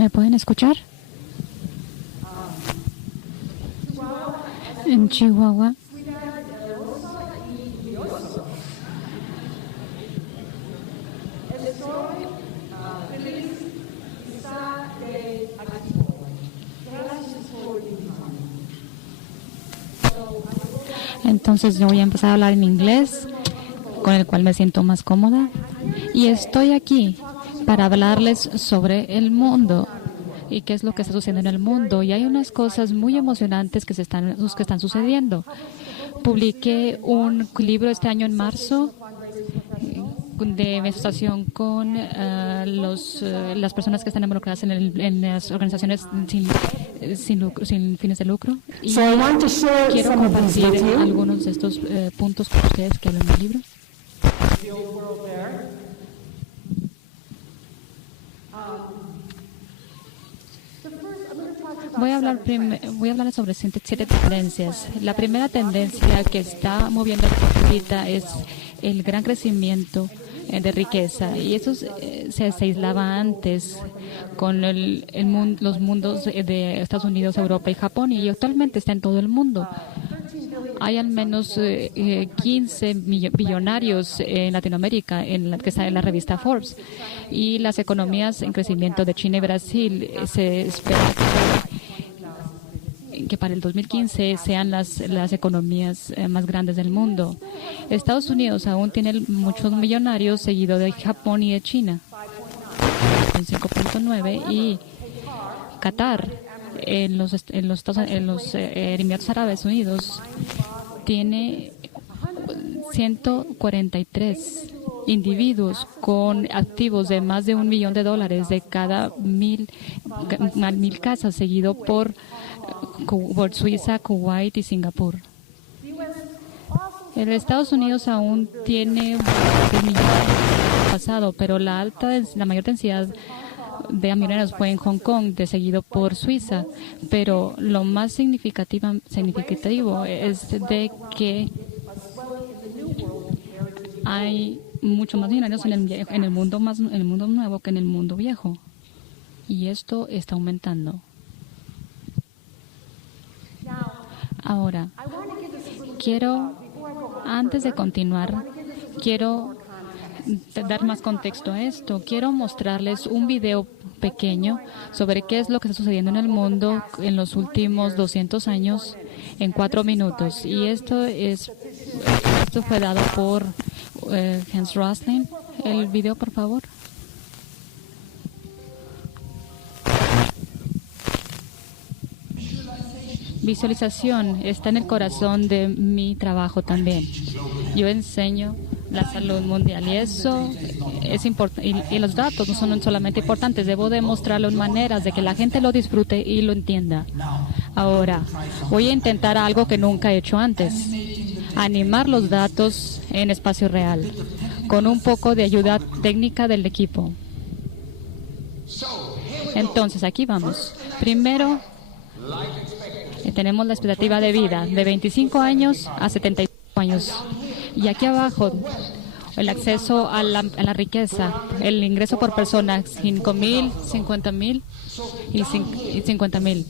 ¿Me pueden escuchar? En Chihuahua. Entonces yo voy a empezar a hablar en inglés, con el cual me siento más cómoda. Y estoy aquí para hablarles sobre el mundo y qué es lo que está sucediendo en el mundo. Y hay unas cosas muy emocionantes que están sucediendo. Publiqué un libro este año en marzo de mi asociación con las personas que están involucradas en las organizaciones sin fines de lucro. Y quiero compartir algunos de estos puntos con ustedes que hablan del libro. Voy a hablar sobre 7 tendencias. La primera tendencia que está moviendo ahorita es el gran crecimiento de riqueza, y eso se aislaba antes con los mundos de Estados Unidos, Europa y Japón, y actualmente está en todo el mundo. Hay al menos 15 billonarios en Latinoamérica, que está en la revista Forbes, y las economías en crecimiento de China y Brasil se espera que para el 2015 sean las economías más grandes del mundo. Estados Unidos aún tiene muchos millonarios, seguido de Japón y de China, con 5.9, y Qatar, en los Emiratos Árabes Unidos, tiene 143 individuos con activos de más de $1 millón de cada 1,000 casas, seguido por Suiza, Kuwait y Singapur. El Estados Unidos aún tiene millones pasado, pero la mayor densidad de millonarios fue en Hong Kong, seguido por Suiza. Pero lo más significativo es de que hay mucho más millonarios en el mundo nuevo que en el mundo viejo, y esto está aumentando. Ahora, antes de continuar, quiero dar más contexto a esto. Quiero mostrarles un video pequeño sobre qué es lo que está sucediendo en el mundo en los últimos 200 años en 4 minutos. Y esto fue dado por Hans Rosling. El video, por favor. Visualización está en el corazón de mi trabajo también. Yo enseño la salud mundial, y eso es importante. Y los datos no son solamente importantes, debo demostrarlo en maneras de que la gente lo disfrute y lo entienda. Ahora, voy a intentar algo que nunca he hecho antes: animar los datos en espacio real, con un poco de ayuda técnica del equipo. Entonces, aquí vamos. Primero, tenemos la expectativa de vida de 25 años a 75 años. Y aquí abajo, el acceso a la riqueza, el ingreso por persona, 5,000, 50,000 y 50,000.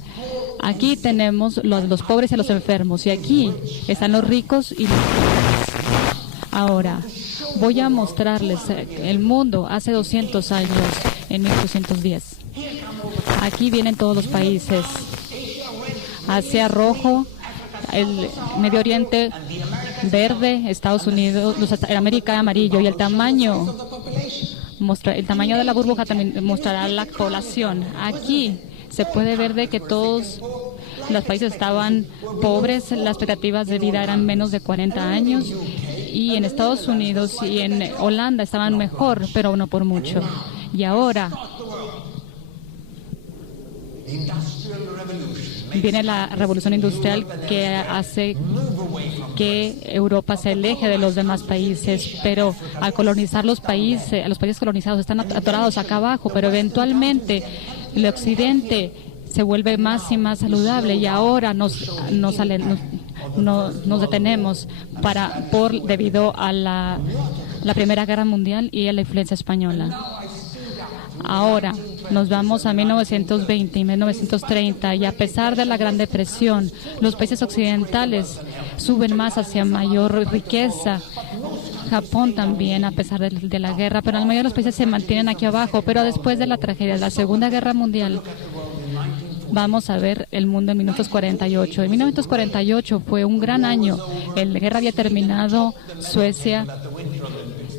Aquí tenemos los pobres y los enfermos, y aquí están los ricos y los pobres. Ahora, voy a mostrarles el mundo hace 200 años, en 1810. Aquí vienen todos los países. Asia rojo, el Medio Oriente verde, Estados Unidos, América amarillo, y el tamaño de la burbuja también mostrará la población. Aquí se puede ver de que todos los países estaban pobres, las expectativas de vida eran menos de 40 años, y en Estados Unidos y en Holanda estaban mejor, pero no por mucho. Y ahora viene la revolución industrial, que hace que Europa se aleje de los demás países, pero al colonizar los países colonizados están atorados acá abajo, pero eventualmente el occidente se vuelve más y más saludable, y ahora nos detenemos debido a la Primera Guerra Mundial y a la influencia española. Ahora nos vamos a 1920 y 1930 y a pesar de la Gran Depresión, los países occidentales suben más hacia mayor riqueza. Japón también, a pesar de la guerra, pero la mayoría de los países se mantienen aquí abajo. Pero después de la tragedia de la Segunda Guerra Mundial, vamos a ver el mundo en 1948. En 1948 fue un gran año. La guerra había terminado, Suecia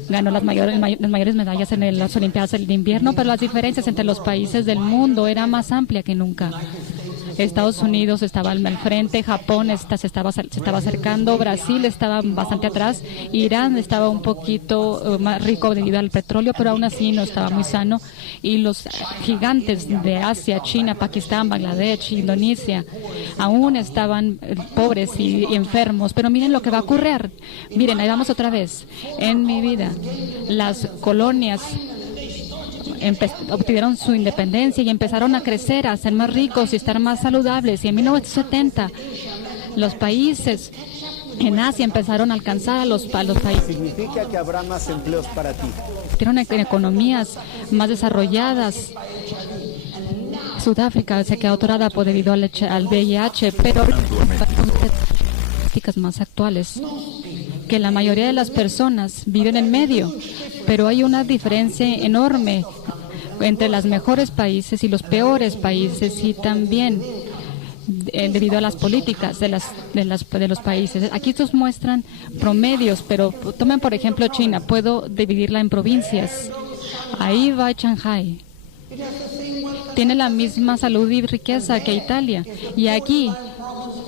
ganó las mayores medallas en las Olimpiadas del invierno, pero las diferencias entre los países del mundo era más amplia que nunca. Estados Unidos estaba al frente, Japón se estaba acercando, Brasil estaba bastante atrás, Irán estaba un poquito más rico debido al petróleo, pero aún así no estaba muy sano. Y los gigantes de Asia, China, Pakistán, Bangladesh, Indonesia, aún estaban pobres y enfermos. Pero miren lo que va a ocurrir. Miren, ahí vamos otra vez. En mi vida, las colonias obtuvieron su independencia y empezaron a crecer, a ser más ricos y estar más saludables. Y en 1970, los países en Asia empezaron a alcanzar a los países. Significa que habrá más empleos para ti. Tienen economías más desarrolladas. Sudáfrica se quedó atorada debido al VIH, pero políticas más actuales, que la mayoría de las personas viven en medio, pero hay una diferencia enorme entre los mejores países y los peores países, y también debido a las políticas de los países. Aquí estos muestran promedios, pero tomen por ejemplo China. Puedo dividirla en provincias. Ahí va Shanghai. Tiene la misma salud y riqueza que Italia. Y aquí,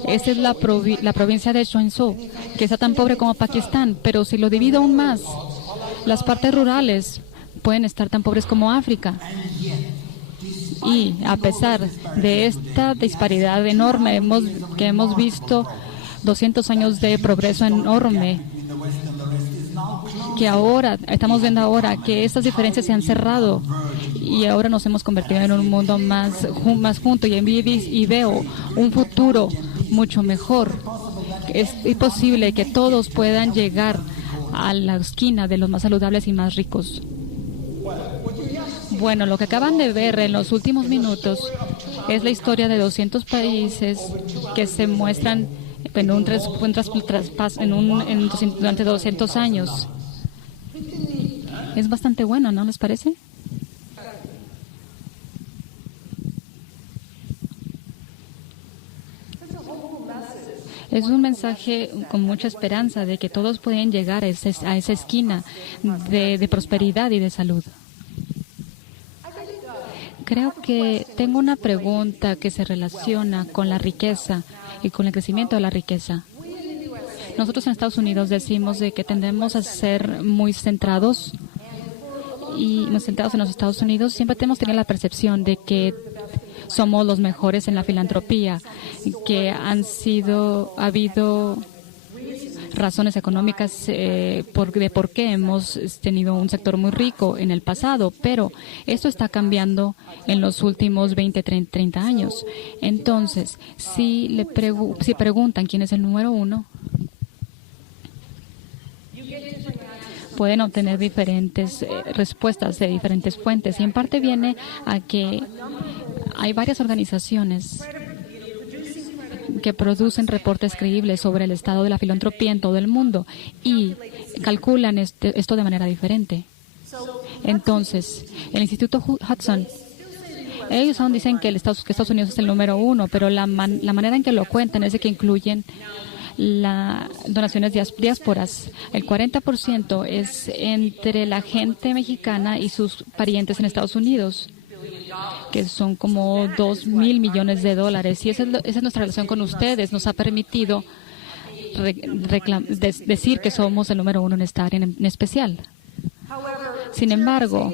esta es la provincia de Guangzhou, que está tan pobre como Pakistán. Pero si lo divido aún más, las partes rurales pueden estar tan pobres como África. Y a pesar de esta disparidad enorme que hemos visto, 200 años de progreso enorme, que ahora estamos viendo ahora que estas diferencias se han cerrado y ahora nos hemos convertido en un mundo más junto, y veo un futuro mucho mejor. Es posible que todos puedan llegar a la esquina de los más saludables y más ricos. Bueno, lo que acaban de ver en los últimos minutos es la historia de 200 países que se muestran durante 200 años. Es bastante bueno, ¿no les parece? Es un mensaje con mucha esperanza de que todos pueden llegar a esa esquina de prosperidad y de salud. Creo que tengo una pregunta que se relaciona con la riqueza y con el crecimiento de la riqueza. Nosotros en Estados Unidos decimos de que tendemos a ser muy centrados en los Estados Unidos. Siempre tenemos que tener la percepción de que somos los mejores en la filantropía, que ha habido razones económicas de por qué hemos tenido un sector muy rico en el pasado, pero esto está cambiando en los últimos 20, 30 años. Entonces, si preguntan quién es el número uno, pueden obtener diferentes respuestas de diferentes fuentes, y en parte viene a que hay varias organizaciones que producen reportes creíbles sobre el estado de la filantropía en todo el mundo y calculan esto de manera diferente. Entonces, el Instituto Hudson, ellos aún dicen que Estados Unidos es el número uno, pero la manera en que lo cuentan es de que incluyen las donaciones diásporas. El 40% es entre la gente mexicana y sus parientes en Estados Unidos, que son como $2,000 millones. Y esa es nuestra relación con ustedes. Nos ha permitido decir que somos el número uno en esta área en especial. Sin embargo,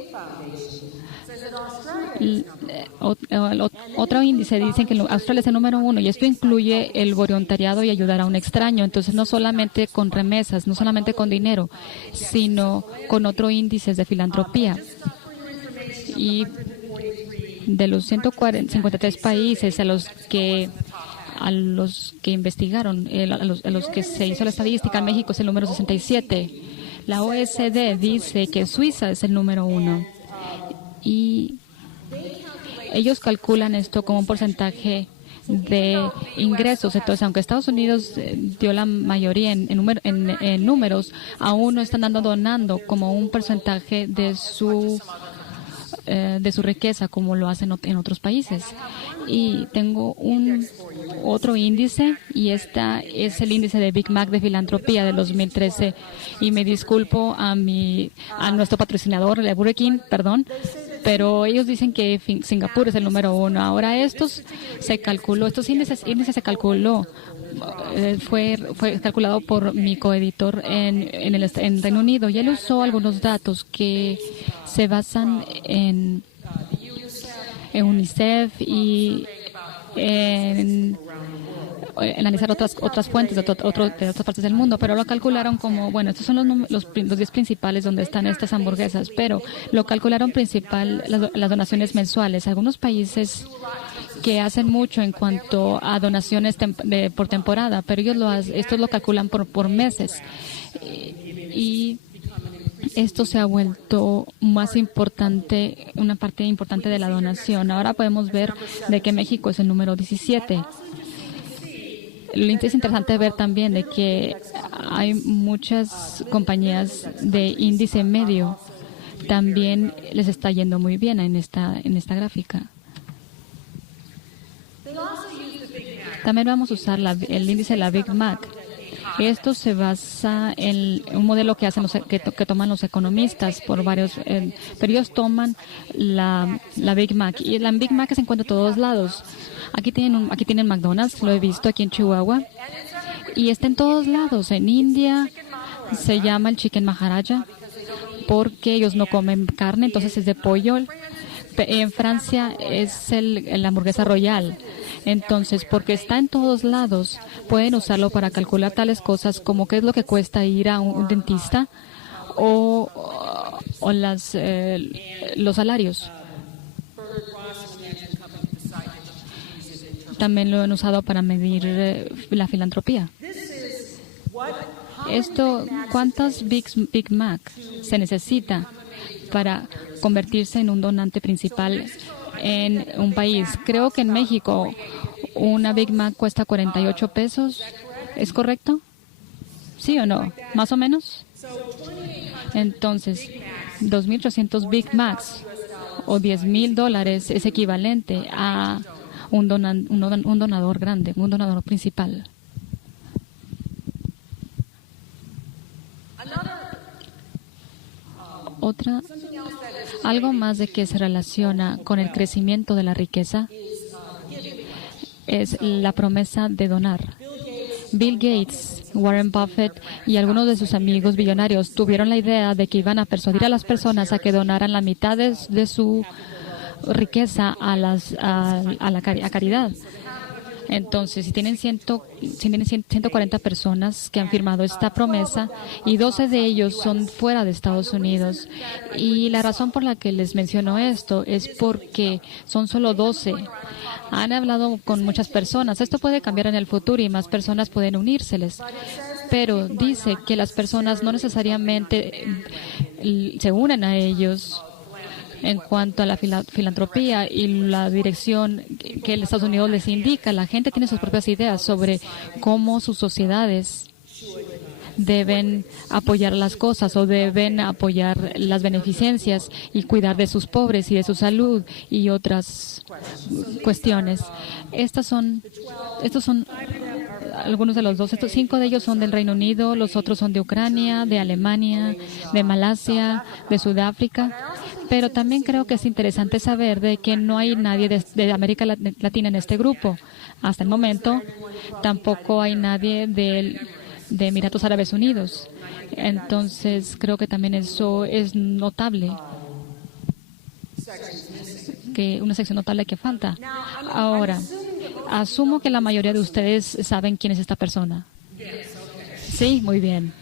otro índice dice que Australia es el número uno, y esto incluye el voluntariado y ayudar a un extraño. Entonces, no solamente con remesas, no solamente con dinero, sino con otros índices de filantropía. Y de los 153 países a los que investigaron, a los que se hizo la estadística, México es el número 67. La OECD dice que Suiza es el número uno. Y ellos calculan esto como un porcentaje de ingresos. Entonces, aunque Estados Unidos dio la mayoría en números, aún no están donando como un porcentaje de su riqueza, como lo hacen en otros países. Y tengo otro índice, y esta es el índice de Big Mac de filantropía de 2013. Y me disculpo a nuestro patrocinador, el Burger King, perdón, pero ellos dicen que Singapur es el número 1. Ahora estos índices se calculó. Fue calculado por mi coeditor en Reino Unido, y él usó algunos datos que se basan en UNICEF y en analizar otras fuentes de otras partes del mundo, pero lo calcularon como, bueno, estos son los 10 principales donde están estas hamburguesas, pero lo calcularon principal las donaciones mensuales. Algunos países que hacen mucho en cuanto a donaciones por temporada, pero estos lo calculan por meses. Y esto se ha vuelto más importante, una parte importante de la donación. Ahora podemos ver de que México es el número 17. Es interesante ver también de que hay muchas compañías de índice medio. También les está yendo muy bien en esta gráfica. También vamos a usar el índice de la Big Mac. Esto se basa en un modelo que toman los economistas por varios, pero ellos toman la Big Mac, y la Big Mac se encuentra a todos lados. Aquí tienen McDonald's, lo he visto aquí en Chihuahua, y está en todos lados. En India se llama el Chicken Maharaja porque ellos no comen carne, entonces es de pollo. En Francia es la hamburguesa Royal. Entonces, porque está en todos lados, pueden usarlo para calcular tales cosas como qué es lo que cuesta ir a un dentista o los salarios. También lo han usado para medir la filantropía. ¿Cuántas Big Mac se necesita para convertirse en un donante principal en un país? Creo que en México una Big Mac cuesta 48 pesos. ¿Es correcto? ¿Sí o no? ¿Más o menos? Entonces, 2.800 Big Macs o $10,000 es equivalente a un donador grande, un donador principal. Algo más de que se relaciona con el crecimiento de la riqueza es la promesa de donar. Bill Gates, Warren Buffett y algunos de sus amigos billonarios tuvieron la idea de que iban a persuadir a las personas a que donaran la mitad de su riqueza a caridad. Entonces, si tienen 140 personas que han firmado esta promesa, y 12 de ellos son fuera de Estados Unidos. Y la razón por la que les menciono esto es porque son solo 12. Han hablado con muchas personas. Esto puede cambiar en el futuro y más personas pueden unírseles. Pero dice que las personas no necesariamente se unen a ellos en cuanto a la filantropía y la dirección que el Estados Unidos les indica. La gente tiene sus propias ideas sobre cómo sus sociedades deben apoyar las cosas o deben apoyar las beneficencias y cuidar de sus pobres y de su salud y otras cuestiones. Estos son algunos de los 12. 5 de ellos son del Reino Unido, los otros son de Ucrania, de Alemania, de Malasia, de Sudáfrica. Pero también creo que es interesante saber de que no hay nadie de América Latina en este grupo. Hasta el momento, tampoco hay nadie de Emiratos Árabes Unidos. Entonces, creo que también eso es notable, que una sección notable que falta. Ahora, asumo que la mayoría de ustedes saben quién es esta persona. Sí, muy bien.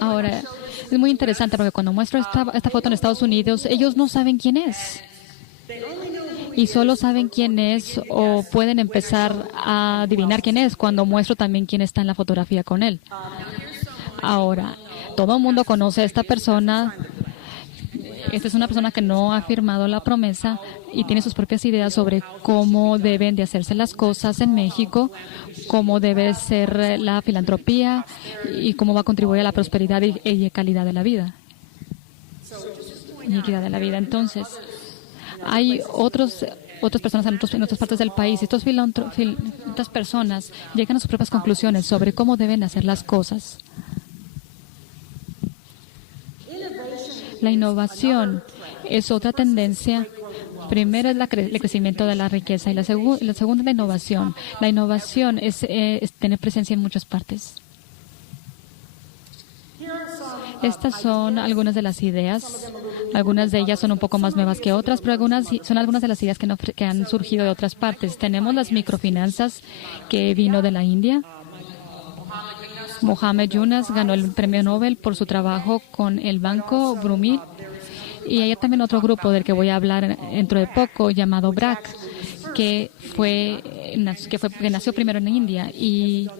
Ahora, es muy interesante porque cuando muestro esta foto en Estados Unidos, ellos no saben quién es. Y solo saben quién es o pueden empezar a adivinar quién es cuando muestro también quién está en la fotografía con él. Ahora, todo el mundo conoce a esta persona Esta es una persona que no ha firmado la promesa y tiene sus propias ideas sobre cómo deben de hacerse las cosas en México, cómo debe ser la filantropía y cómo va a contribuir a la prosperidad y calidad de la vida. Y equidad de la vida. Entonces, hay otras personas en otras partes del país. Estas personas llegan a sus propias conclusiones sobre cómo deben hacer las cosas. La innovación es otra tendencia. Primero es el crecimiento de la riqueza y la segunda es la innovación. La innovación es tener presencia en muchas partes. Estas son algunas de las ideas. Algunas de ellas son un poco más nuevas que otras, pero son algunas de las ideas que han surgido de otras partes. Tenemos las microfinanzas, que vino de la India. Mohamed Yunus ganó el premio Nobel por su trabajo con el Banco Brumil. Y hay también otro grupo del que voy a hablar dentro de poco, llamado BRAC, que nació primero en India y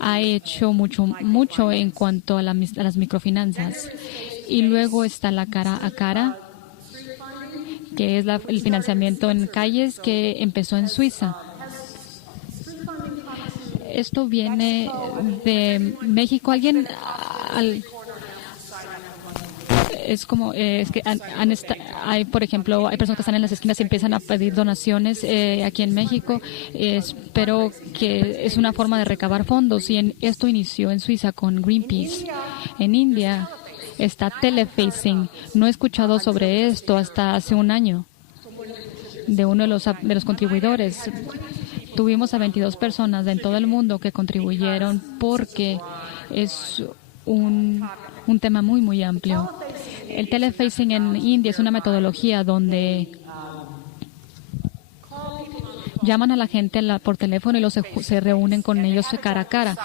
ha hecho mucho en cuanto a las microfinanzas. Y luego está la cara a cara, que es el financiamiento en calles, que empezó en Suiza. Esto viene de México. Hay, por ejemplo, hay personas que están en las esquinas y empiezan a pedir donaciones aquí en México. Espero que es una forma de recabar fondos y esto inició en Suiza con Greenpeace. En India está Telefacing. No he escuchado sobre esto hasta hace un año de uno de los contribuidores. Tuvimos a 22 personas en todo el mundo que contribuyeron porque es un tema muy, muy amplio. El telefacing en India es una metodología donde llaman a la gente por teléfono y se reúnen con ellos cara a cara.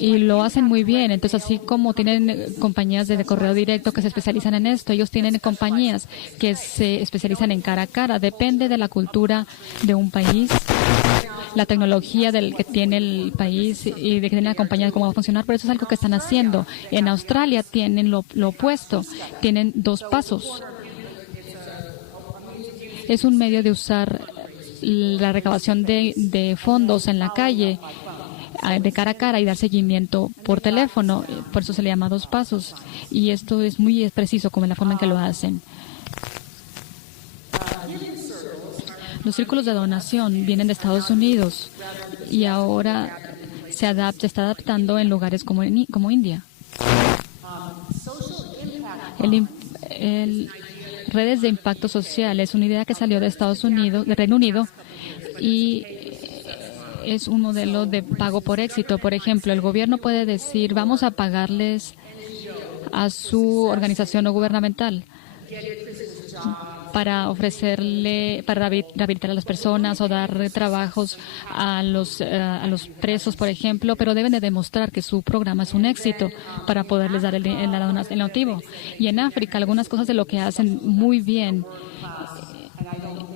Y lo hacen muy bien. Entonces, así como tienen compañías de correo directo que se especializan en esto, ellos tienen compañías que se especializan en cara a cara. Depende de la cultura de un país, la tecnología que tiene el país y de que tiene la compañía, cómo va a funcionar. Pero eso es algo que están haciendo. En Australia tienen lo opuesto. Tienen 2 pasos. Es un medio de usar la recabación de fondos en la calle, de cara a cara, y dar seguimiento por teléfono. Por eso se le llama 2 pasos. Y esto es muy preciso como en la forma en que lo hacen. Los círculos de donación vienen de Estados Unidos y ahora se está adaptando en lugares como India. Redes de impacto social es una idea que salió de de Reino Unido, y es un modelo de pago por éxito. Por ejemplo, el gobierno puede decir: vamos a pagarles a su organización no gubernamental para rehabilitar a las personas o dar trabajos a los presos, por ejemplo, pero deben de demostrar que su programa es un éxito para poderles dar el donativo. Y en África, algunas cosas de lo que hacen muy bien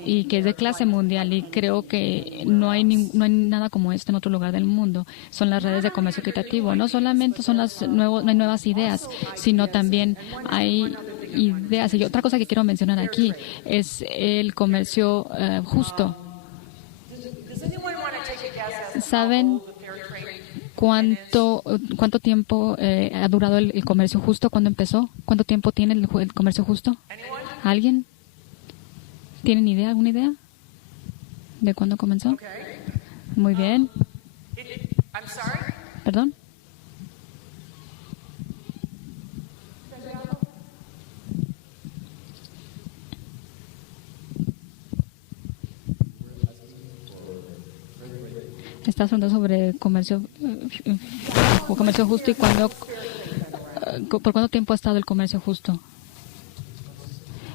y que es de clase mundial, y creo que no hay nada como esto en otro lugar del mundo, son las redes de comercio equitativo. No solamente no hay nuevas ideas, sino también hay ideas. Y otra cosa que quiero mencionar aquí es el comercio justo. ¿Saben cuánto tiempo ha durado el comercio justo? ¿Cuándo empezó? ¿Cuánto tiempo tiene el comercio justo? ¿Alguien? ¿Tienen idea? ¿Alguna idea de cuándo comenzó? Muy bien. ¿Perdón? Estás hablando sobre comercio justo y por cuánto tiempo ha estado el comercio justo.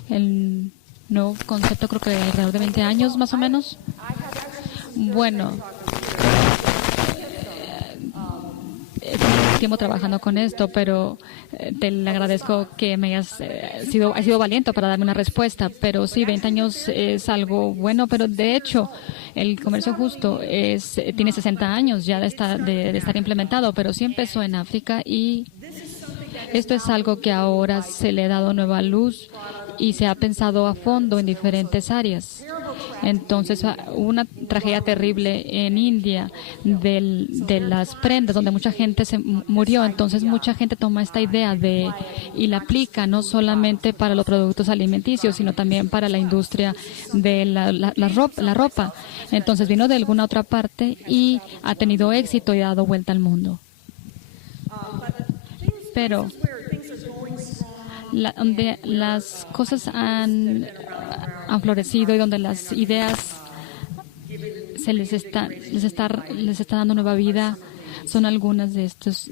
El nuevo concepto creo que alrededor de 20 años más o menos. Bueno, tiempo trabajando con esto, pero te le agradezco que me hayas sido valiente para darme una respuesta. Pero sí, 20 años es algo bueno, pero de hecho el comercio justo tiene 60 años ya de estar implementado, pero sí empezó en África, y Esto es algo que ahora se le ha dado nueva luz y se ha pensado a fondo en diferentes áreas. Entonces, una tragedia terrible en India de las prendas, donde mucha gente se murió. Entonces, mucha gente toma esta idea y la aplica no solamente para los productos alimenticios, sino también para la industria de la ropa. Entonces, vino de alguna otra parte y ha tenido éxito y ha dado vuelta al mundo. Pero donde las cosas han florecido y donde las ideas les está dando nueva vida, son algunos de estos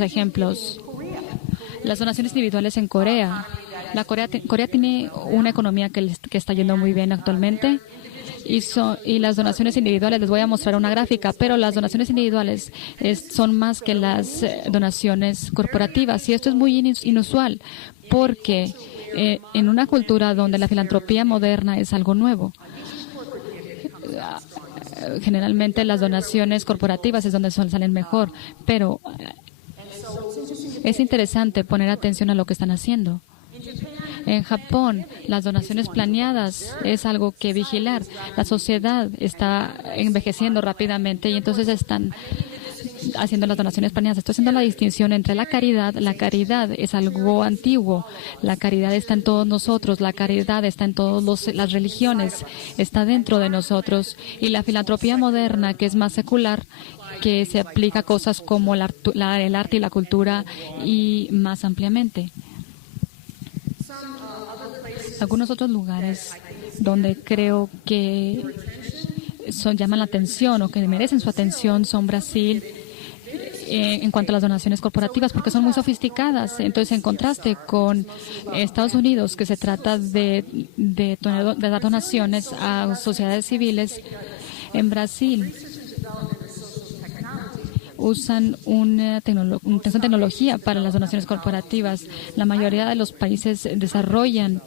ejemplos. Las donaciones individuales en Corea. Corea tiene una economía que está yendo muy bien actualmente. Y las donaciones individuales, les voy a mostrar una gráfica, pero las donaciones individuales son más que las donaciones corporativas. Y esto es muy inusual, porque en una cultura donde la filantropía moderna es algo nuevo, generalmente las donaciones corporativas es donde salen mejor, pero es interesante poner atención a lo que están haciendo. En Japón, las donaciones planeadas es algo que vigilar. La sociedad está envejeciendo rápidamente y entonces están haciendo las donaciones planeadas. Estoy haciendo la distinción entre la caridad. La caridad es algo antiguo. La caridad está en todos nosotros. La caridad está en todas las religiones. Está dentro de nosotros. Y la filantropía moderna, que es más secular, que se aplica a cosas como el arte y la cultura y más ampliamente. Algunos otros lugares donde creo que llaman la atención o que merecen su atención son Brasil, en cuanto a las donaciones corporativas, porque son muy sofisticadas. Entonces, en contraste con Estados Unidos, que se trata de dar donaciones a sociedades civiles, en Brasil usan una tecnología para las donaciones corporativas. La mayoría de los países desarrollan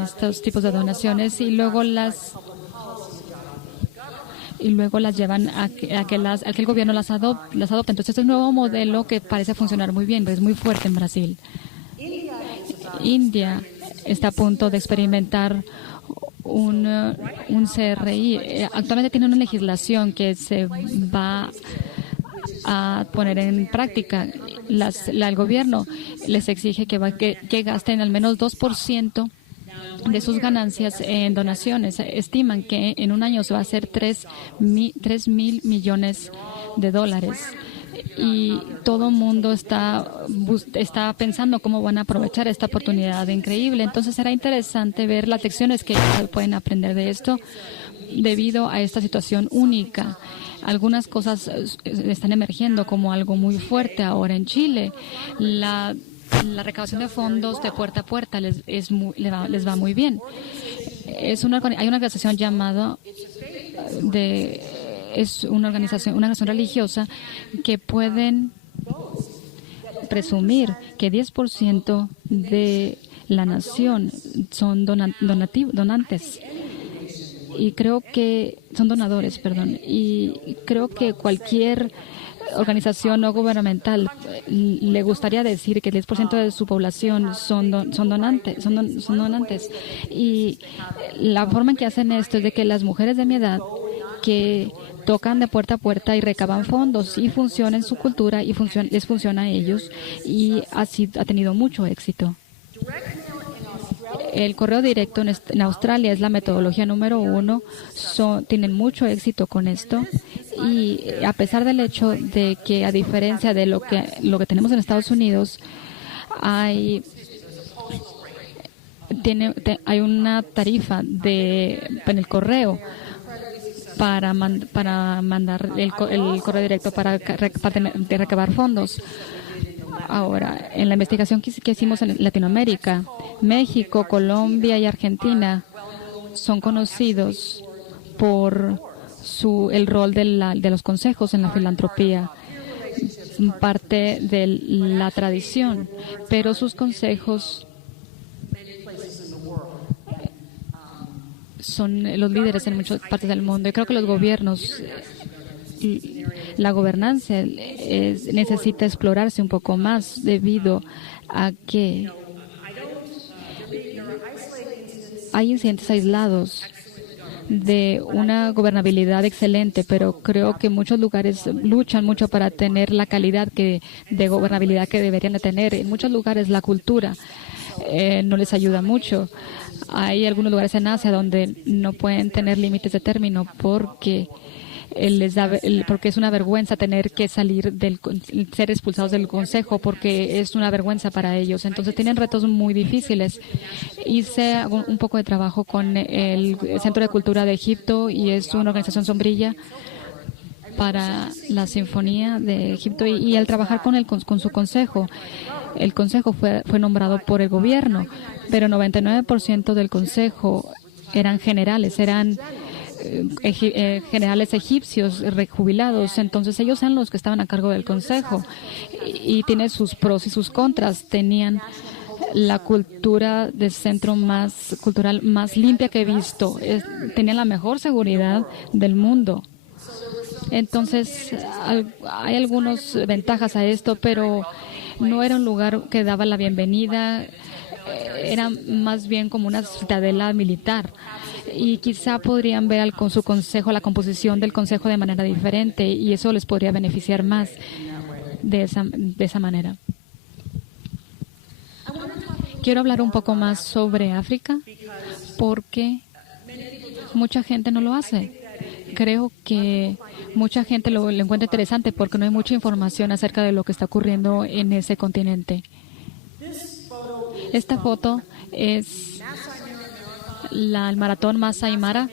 estos tipos de donaciones y luego las llevan a que el gobierno las adopte. Entonces, este es un nuevo modelo que parece funcionar muy bien, pero es muy fuerte en Brasil. India está a punto de experimentar un CRI. Actualmente tiene una legislación que se va a poner en práctica. El gobierno les exige que gasten al menos 2% de sus ganancias en donaciones. Estiman que en un año se va a hacer 3,000 millones de dólares. Y todo el mundo está pensando cómo van a aprovechar esta oportunidad increíble. Entonces será interesante ver las lecciones que pueden aprender de esto debido a esta situación única. Algunas cosas están emergiendo como algo muy fuerte ahora en Chile. La recaudación de fondos de puerta a puerta les va muy bien. Hay una organización llamada es una organización religiosa que pueden presumir que 10% de la nación son donantes. Y creo que son donadores, perdón. Y creo que cualquier organización no gubernamental le gustaría decir que el 10% de su población son donantes. Y la forma en que hacen esto es de que las mujeres de mi edad que tocan de puerta a puerta y recaban fondos y funciona en su cultura y les funciona a ellos y así ha tenido mucho éxito. El correo directo en Australia es la metodología número 1. Tienen mucho éxito con esto y a pesar del hecho de que, a diferencia de lo que tenemos en Estados Unidos, hay una tarifa en el correo para mandar el correo directo para recabar fondos. Ahora, en la investigación que hicimos en Latinoamérica, México, Colombia y Argentina son conocidos por el rol de los consejos en la filantropía, parte de la tradición, pero sus consejos son los líderes en muchas partes del mundo. Y creo que los gobiernos la gobernanza necesita explorarse un poco más debido a que hay incidentes aislados de una gobernabilidad excelente, pero creo que muchos lugares luchan mucho para tener la calidad de gobernabilidad que deberían de tener. En muchos lugares la cultura no les ayuda mucho. Hay algunos lugares en Asia donde no pueden tener límites de término porque porque es una vergüenza tener que salir ser expulsados del consejo, porque es una vergüenza para ellos. Entonces tienen retos muy difíciles. Hice un poco de trabajo con el Centro de Cultura de Egipto y es una organización sombrilla para la Sinfonía de Egipto y al trabajar con su consejo. El consejo fue nombrado por el gobierno, pero 99% del consejo eran generales, generales egipcios jubilados. Entonces ellos eran los que estaban a cargo del consejo y tiene sus pros y sus contras. Tenían la cultura de centro cultural más limpia que he visto. Tenían la mejor seguridad del mundo. Entonces hay algunas ventajas a esto, pero no era un lugar que daba la bienvenida. Era más bien como una ciudadela militar. Y quizá podrían ver con su consejo, la composición del consejo de manera diferente, y eso les podría beneficiar más de esa manera. Quiero hablar un poco más sobre África porque mucha gente no lo hace. Creo que mucha gente lo encuentra interesante porque no hay mucha información acerca de lo que está ocurriendo en ese continente. Esta foto es el maratón Masai Mara.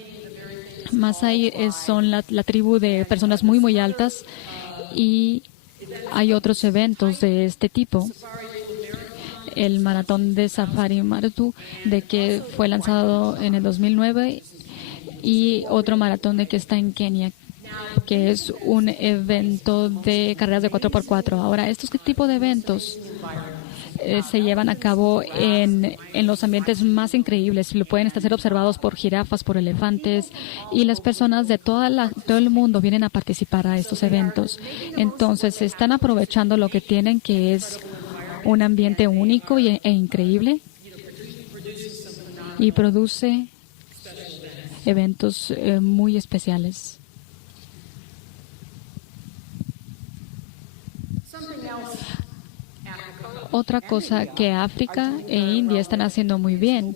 Masai son la tribu de personas muy, muy altas y hay otros eventos de este tipo. El maratón de Safari Maratu, de que fue lanzado en el 2009, y otro maratón de que está en Kenia, que es un evento de carreras de 4x4. Ahora, estos tipos de eventos se llevan a cabo en los ambientes más increíbles. Pueden ser observados por jirafas, por elefantes, y las personas de todo el mundo vienen a participar a estos eventos. Entonces, están aprovechando lo que tienen, que es un ambiente único e increíble, y produce eventos muy especiales. Otra cosa que África e India están haciendo muy bien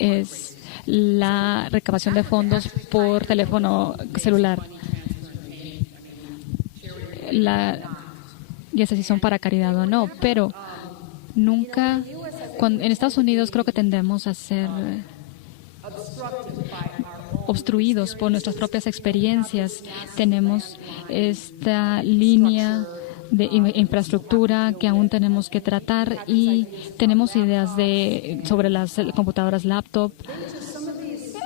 es la recabación de fondos por teléfono celular. Ya sé si son para caridad o no, pero nunca, en Estados Unidos creo que tendemos a ser obstruidos por nuestras propias experiencias. Tenemos esta línea de infraestructura que aún tenemos que tratar, y tenemos ideas sobre las computadoras laptop.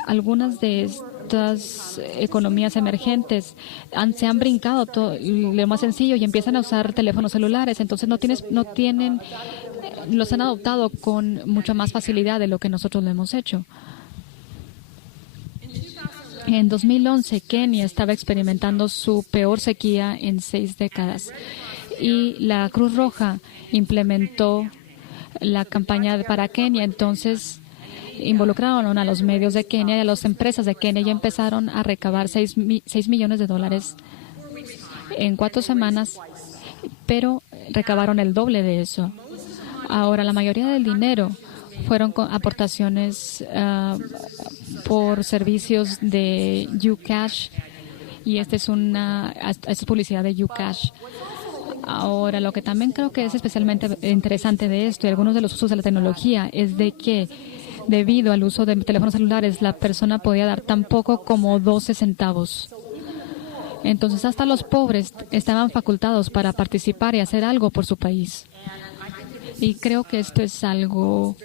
Algunas de estas economías emergentes se han brincado todo lo más sencillo y empiezan a usar teléfonos celulares. Entonces los han adoptado con mucha más facilidad de lo que nosotros lo hemos hecho. En 2011, Kenia estaba experimentando su peor sequía en 6 décadas. Y la Cruz Roja implementó la campaña para Kenia. Entonces, involucraron a los medios de Kenia y a las empresas de Kenia y empezaron a recabar $6 millones en 4 semanas, pero recabaron el doble de eso. Ahora, la mayoría del dinero fueron aportaciones por servicios de UCash, y esta es publicidad de UCash. Ahora, lo que también creo que es especialmente interesante de esto y algunos de los usos de la tecnología es de que debido al uso de teléfonos celulares, la persona podía dar tan poco como 12 centavos. Entonces, hasta los pobres estaban facultados para participar y hacer algo por su país. Y creo que esto es algo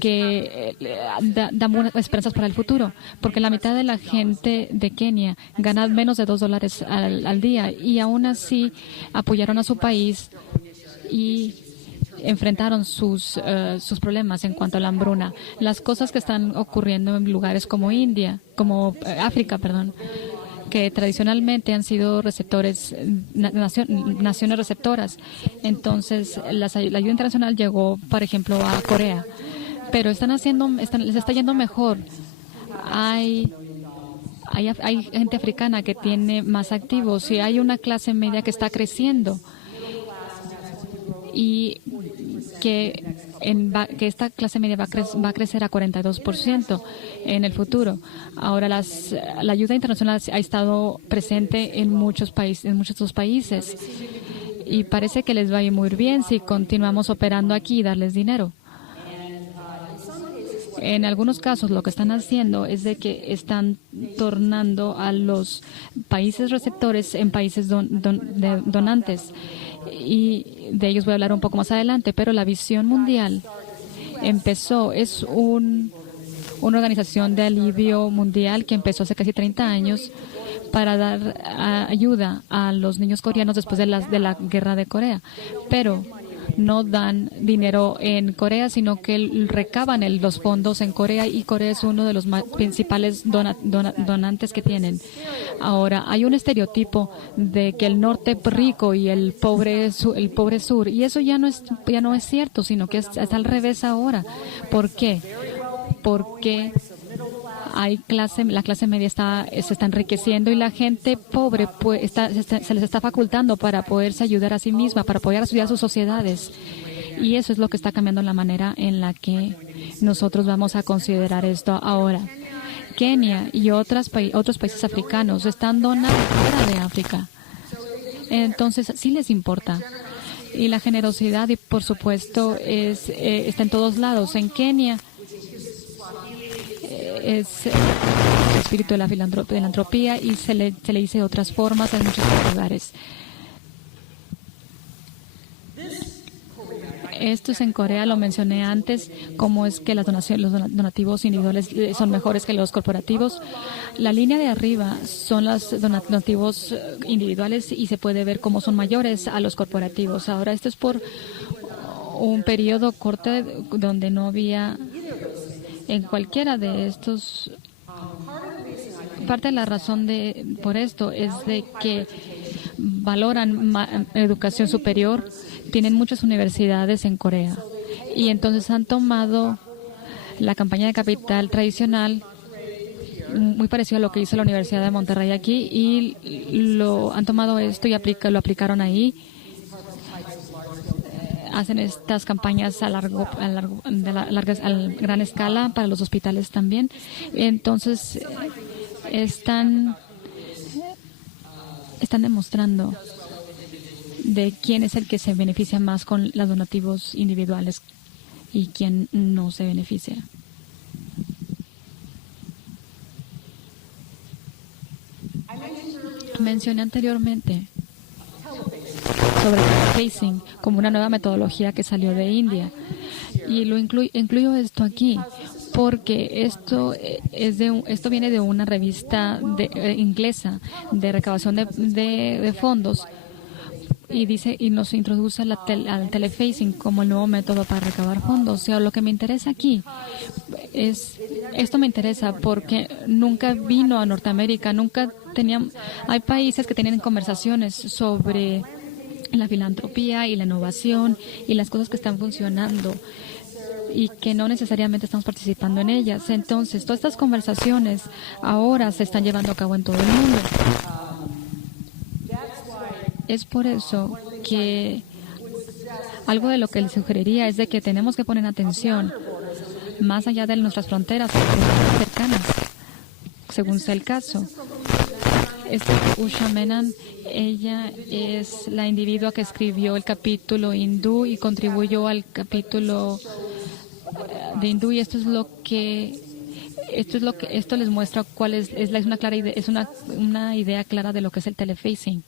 que da buenas esperanzas para el futuro, porque la mitad de la gente de Kenia gana menos de $2 al día, y aún así apoyaron a su país y enfrentaron sus problemas en cuanto a la hambruna. Las cosas que están ocurriendo en lugares como África, que tradicionalmente han sido receptores, naciones receptoras. Entonces, la ayuda internacional llegó, por ejemplo, a Corea. Pero les está yendo mejor. Hay gente africana que tiene más activos y hay una clase media que está creciendo y que esta clase media va a crecer a 42% en el futuro. Ahora, la ayuda internacional ha estado presente en muchos otros países y parece que les va a ir muy bien si continuamos operando aquí y darles dinero. En algunos casos lo que están haciendo es de que están tornando a los países receptores en países donantes. Y de ellos voy a hablar un poco más adelante, pero la visión mundial es una organización de alivio mundial que empezó hace casi 30 años para dar ayuda a los niños coreanos después de la guerra de Corea. Pero no dan dinero en Corea, sino que recaban los fondos en Corea, y Corea es uno de los principales donantes que tienen. Ahora, hay un estereotipo de que el norte es rico y el pobre sur, y eso ya no es cierto, sino que está al revés ahora. ¿Por qué? Porque la clase media se está enriqueciendo y la gente pobre se les está facultando para poderse ayudar a sí misma, para poder ayudar a sus sociedades. Y eso es lo que está cambiando la manera en la que nosotros vamos a considerar esto ahora. Kenia y otros países africanos están donando fuera de África. Entonces, sí les importa. Y la generosidad, y por supuesto, está en todos lados. En Kenia es el espíritu de la filantropía, y se le dice de otras formas en muchos lugares. Esto es en Corea, lo mencioné antes, cómo es que los donativos individuales son mejores que los corporativos. La línea de arriba son los donativos individuales y se puede ver cómo son mayores a los corporativos. Ahora, esto es por un periodo corto donde no había en cualquiera de estos. Parte de la razón por esto es de que valoran educación superior. Tienen muchas universidades en Corea y entonces han tomado la campaña de capital tradicional, muy parecido a lo que hizo la Universidad de Monterrey aquí, y han tomado esto y lo aplicaron ahí. Hacen estas campañas a gran escala para los hospitales también. Entonces están demostrando de quién es el que se beneficia más con los donativos individuales y quién no se beneficia. Mencioné anteriormente sobre el facing como una nueva metodología que salió de India, y incluyo esto aquí porque esto viene de una revista inglesa de recaudación de fondos, y nos introduce al telefacing como el nuevo método para recaudar fondos. O sea, lo que me interesa aquí esto me interesa porque nunca vino a Norteamérica, hay países que tienen conversaciones sobre la filantropía y la innovación y las cosas que están funcionando y que no necesariamente estamos participando en ellas. Entonces, todas estas conversaciones ahora se están llevando a cabo en todo el mundo. Es por eso que algo de lo que les sugeriría es de que tenemos que poner atención más allá de nuestras fronteras cercanas, según sea el caso. Usha Menon, ella es la individua que escribió el capítulo hindú y contribuyó al capítulo de hindú, y esto les muestra cuál es una clara idea, es una idea clara de lo que es el telefacing.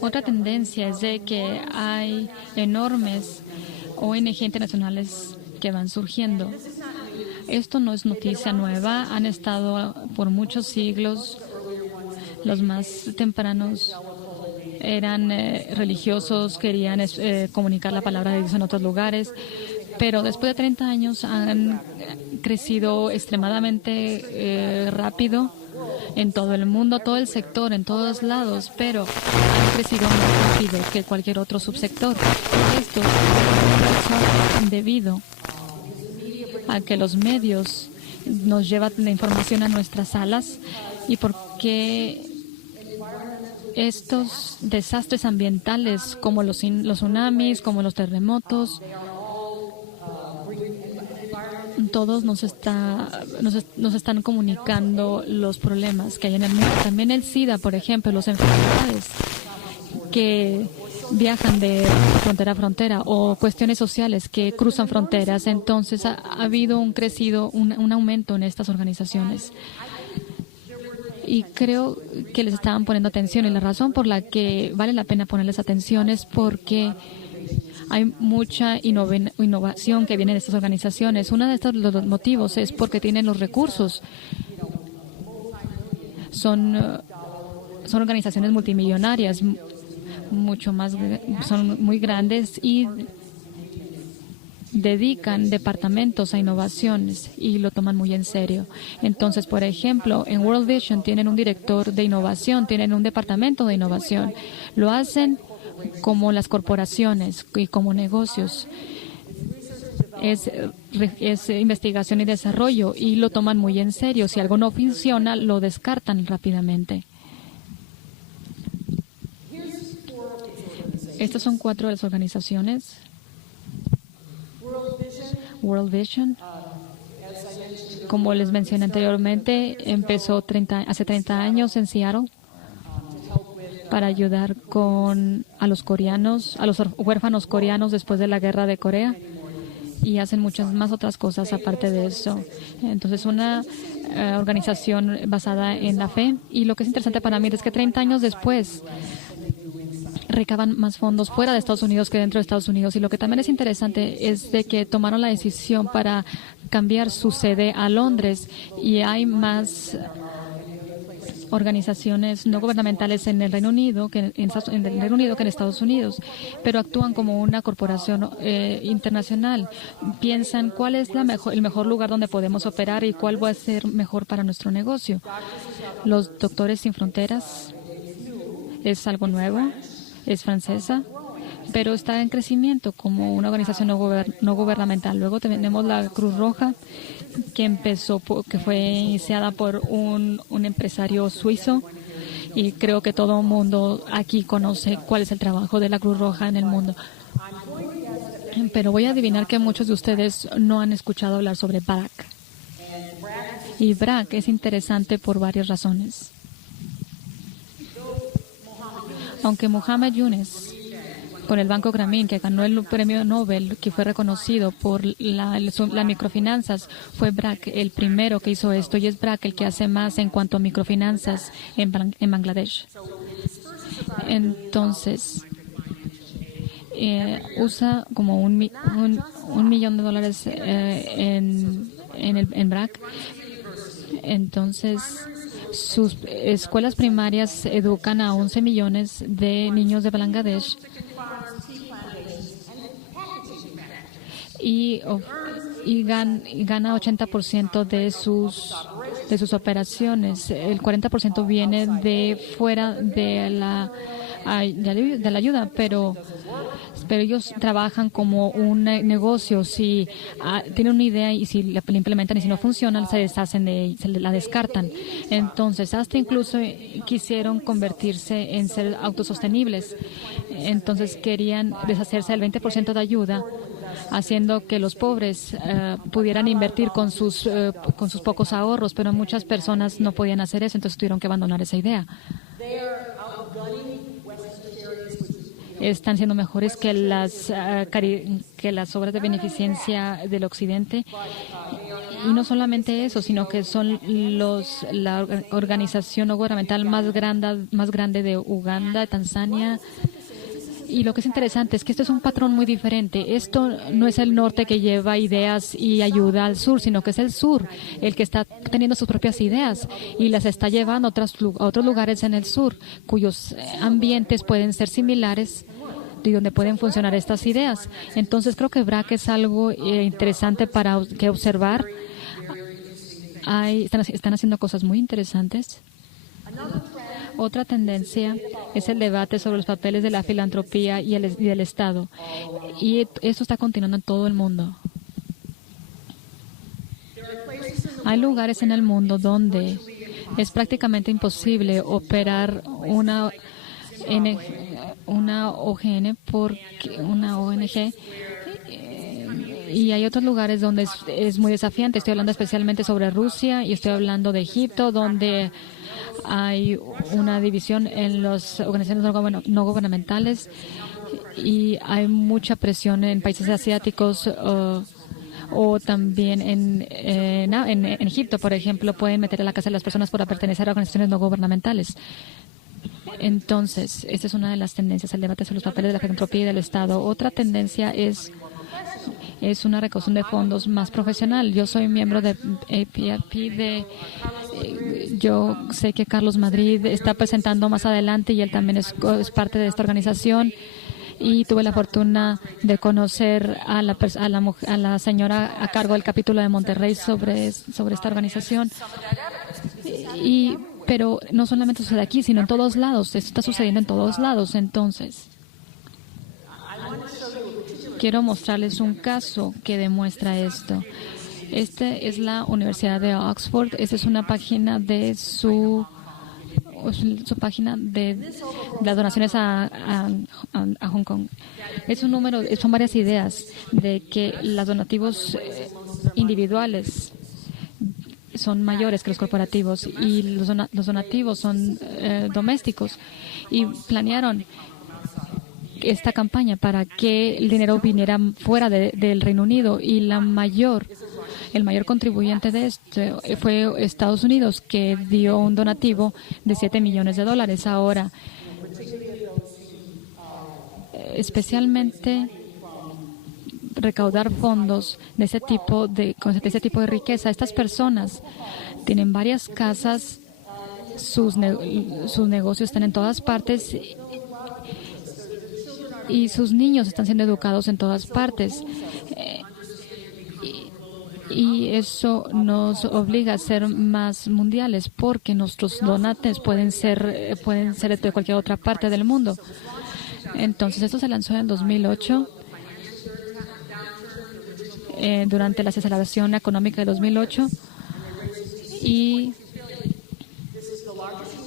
Otra tendencia es de que hay enormes ONG internacionales que van surgiendo. Esto no es noticia nueva, han estado por muchos siglos. Los más tempranos eran religiosos, querían comunicar la palabra de Dios en otros lugares, pero después de 30 años han crecido extremadamente rápido en todo el mundo, todo el sector, en todos lados, pero han crecido más rápido que cualquier otro subsector. Esto es debido a que los medios nos llevan la información a nuestras salas y porque estos desastres ambientales como los tsunamis, como los terremotos, todos nos están comunicando los problemas que hay en el mundo. También el SIDA, por ejemplo, las enfermedades que viajan de frontera a frontera o cuestiones sociales que cruzan fronteras. Entonces ha habido un aumento en estas organizaciones. Y creo que les estaban poniendo atención, y la razón por la que vale la pena ponerles atención es porque hay mucha innovación que viene de estas organizaciones. Uno de estos los motivos es porque tienen los recursos. Son organizaciones multimillonarias, son muy grandes y dedican departamentos a innovaciones y lo toman muy en serio. Entonces, por ejemplo, en World Vision tienen un director de innovación, tienen un departamento de innovación. Lo hacen como las corporaciones y como negocios. Es investigación y desarrollo y lo toman muy en serio. Si algo no funciona, lo descartan rápidamente. Estas son 4 de las organizaciones. World Vision, como les mencioné anteriormente, empezó hace 30 años en Seattle para ayudar a los coreanos, a los huérfanos coreanos después de la guerra de Corea, y hacen muchas más otras cosas aparte de eso. Entonces, una organización basada en la fe, y lo que es interesante para mí es que 30 años después recaban más fondos fuera de Estados Unidos que dentro de Estados Unidos. Y lo que también es interesante es de que tomaron la decisión para cambiar su sede a Londres, y hay más organizaciones no gubernamentales en el Reino Unido que en Estados Unidos, pero actúan como una corporación internacional. Piensan cuál es el mejor lugar donde podemos operar y cuál va a ser mejor para nuestro negocio. Los Doctores Sin Fronteras es algo nuevo. Es francesa, pero está en crecimiento como una organización no gubernamental. Luego tenemos la Cruz Roja, que fue iniciada por un empresario suizo, y creo que todo el mundo aquí conoce cuál es el trabajo de la Cruz Roja en el mundo. Pero voy a adivinar que muchos de ustedes no han escuchado hablar sobre BRAC. Y BRAC es interesante por varias razones. Aunque Muhammad Yunus, con el Banco Grameen, que ganó el premio Nobel, que fue reconocido por las microfinanzas, fue BRAC el primero que hizo esto, y es BRAC el que hace más en cuanto a microfinanzas en Bangladesh. Entonces, usa como $1 millón en BRAC. Entonces, sus escuelas primarias educan a 11 millones de niños de Bangladesh y gana 80% de sus operaciones. El 40% viene de fuera de la ayuda, pero ellos trabajan como un negocio. Si tienen una idea y si la implementan y si no funciona, se la descartan. Entonces, hasta incluso quisieron convertirse en ser autosostenibles. Entonces, querían deshacerse del 20% de ayuda, haciendo que los pobres pudieran invertir con sus pocos ahorros, pero muchas personas no podían hacer eso, entonces tuvieron que abandonar esa idea. Están siendo mejores que las obras de beneficencia del Occidente. Y no solamente eso, sino que son la organización no gubernamental más grande de Uganda, Tanzania Y lo que es interesante es que esto es un patrón muy diferente. Esto no es el norte que lleva ideas y ayuda al sur, sino que es el sur el que está teniendo sus propias ideas y las está llevando a otros lugares en el sur, cuyos ambientes pueden ser similares y donde pueden funcionar estas ideas. Entonces creo que BRAC es algo interesante para que observar. Están haciendo cosas muy interesantes. Otra tendencia es el debate sobre los papeles de la filantropía y del Estado. Y esto está continuando en todo el mundo. Hay lugares en el mundo donde es prácticamente imposible operar una ONG, y hay otros lugares donde es muy desafiante. Estoy hablando especialmente sobre Rusia y estoy hablando de Egipto, donde hay una división en las organizaciones no gubernamentales y hay mucha presión en países asiáticos o también en Egipto, por ejemplo, pueden meter a la cárcel a las personas por pertenecer a organizaciones no gubernamentales. Entonces, esta es una de las tendencias, el debate sobre los papeles de la filantropía y del Estado. Otra tendencia es una recaudación de fondos más profesional. Yo soy miembro de APRP. Yo sé que Carlos Madrid está presentando más adelante y él también es parte de esta organización. Y tuve la fortuna de conocer a la señora a cargo del capítulo de Monterrey sobre esta organización. Pero no solamente sucede aquí, sino en todos lados. Esto está sucediendo en todos lados. Entonces, quiero mostrarles un caso que demuestra esto. Este es la Universidad de Oxford. Esta es una página de su página de las donaciones a Hong Kong. Es un número, son varias ideas de que los donativos individuales son mayores que los corporativos y los donativos son domésticos, y planearon esta campaña para que el dinero viniera fuera del Reino Unido, y el mayor contribuyente de esto fue Estados Unidos, que dio un donativo de $7 millones. Ahora, especialmente recaudar fondos con ese tipo de riqueza. Estas personas tienen varias casas, sus negocios están en todas partes y sus niños están siendo educados en todas partes. Y eso nos obliga a ser más mundiales, porque nuestros donantes pueden ser de cualquier otra parte del mundo. Entonces, esto se lanzó en el 2008. Durante la desaceleración económica de 2008, y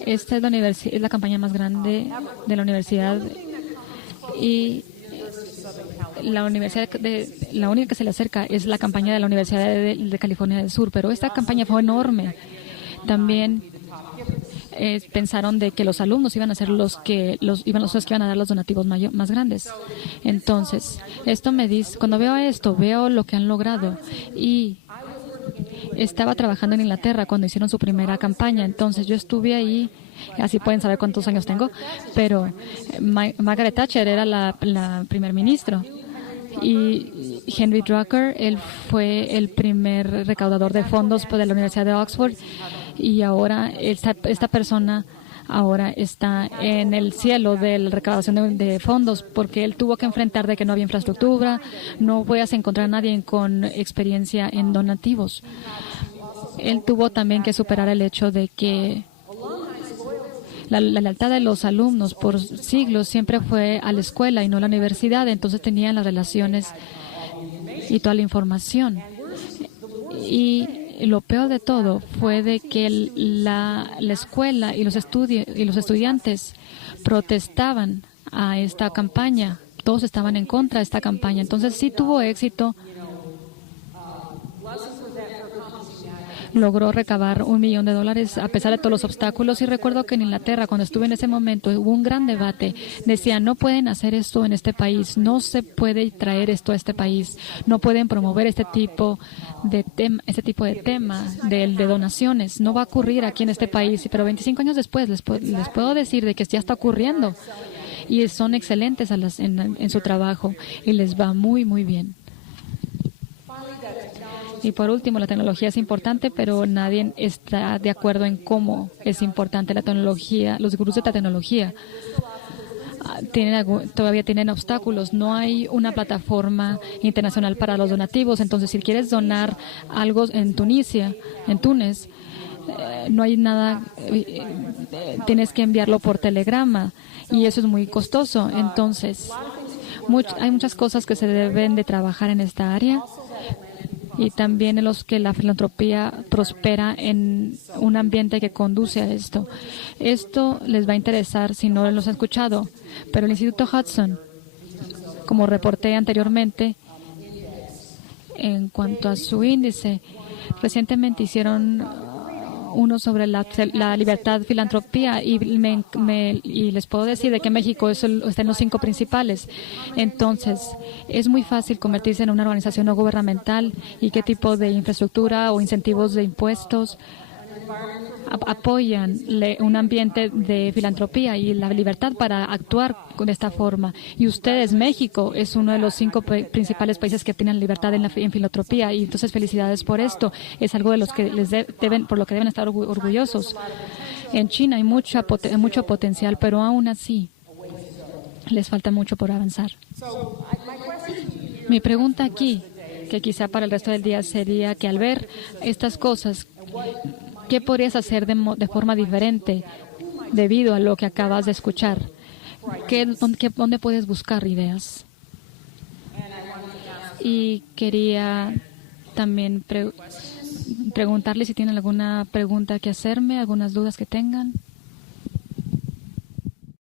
esta es la campaña más grande de la universidad, y la única que se le acerca es la campaña de la Universidad de California del Sur, pero esta campaña fue enorme. También pensaron de que los alumnos iban a ser los que iban a dar los donativos más grandes. Entonces, esto me dice, cuando veo esto, veo lo que han logrado. Y estaba trabajando en Inglaterra cuando hicieron su primera campaña. Entonces, yo estuve ahí, así pueden saber cuántos años tengo, pero Margaret Thatcher era la primer ministro. Y Henry Drucker, él fue el primer recaudador de fondos de la Universidad de Oxford, y ahora esta persona ahora está en el cielo de la recaudación de fondos, porque él tuvo que enfrentar de que no había infraestructura, no puedes encontrar a nadie con experiencia en donativos. Él tuvo también que superar el hecho de que la lealtad de los alumnos por siglos siempre fue a la escuela y no a la universidad. Entonces tenían las relaciones y toda la información. Y lo peor de todo fue de que la escuela y los estudiantes protestaban a esta campaña. Todos estaban en contra de esta campaña. Entonces sí tuvo éxito. Logró recabar $1 millón a pesar de todos los obstáculos. Y recuerdo que en Inglaterra, cuando estuve en ese momento, hubo un gran debate. Decían, no pueden hacer esto en este país, no se puede traer esto a este país, no pueden promover este tipo de tema de donaciones. No va a ocurrir aquí en este país. Pero 25 años después les puedo decir de que ya está ocurriendo. y son excelentes en su trabajo y les va muy, muy bien. Y por último, la tecnología es importante, pero nadie está de acuerdo en cómo es importante la tecnología. Los gurús de la tecnología todavía tienen obstáculos. No hay una plataforma internacional para los donativos. Entonces, si quieres donar algo en Túnez, no hay nada, tienes que enviarlo por telegrama y eso es muy costoso. Entonces, hay muchas cosas que se deben de trabajar en esta área y también en los que la filantropía prospera en un ambiente que conduce a esto. Esto les va a interesar si no los han escuchado, pero el Instituto Hudson, como reporté anteriormente, en cuanto a su índice, recientemente hicieron uno sobre la libertad filantropía y les puedo decir de que México está en los 5 principales. Entonces, es muy fácil convertirse en una organización no gubernamental y qué tipo de infraestructura o incentivos de impuestos apoyan un ambiente de filantropía y la libertad para actuar de esta forma. Y ustedes, México, es uno de los 5 principales países que tienen libertad en filantropía. Y entonces, felicidades por esto. Es algo de los que por lo que deben estar orgullosos. En China hay mucho potencial, pero aún así les falta mucho por avanzar. Mi pregunta aquí, que quizá para el resto del día, sería que al ver estas cosas, ¿qué podrías hacer de forma diferente debido a lo que acabas de escuchar? ¿Dónde puedes buscar ideas? Y quería también preguntarle si tienen alguna pregunta que hacerme, algunas dudas que tengan.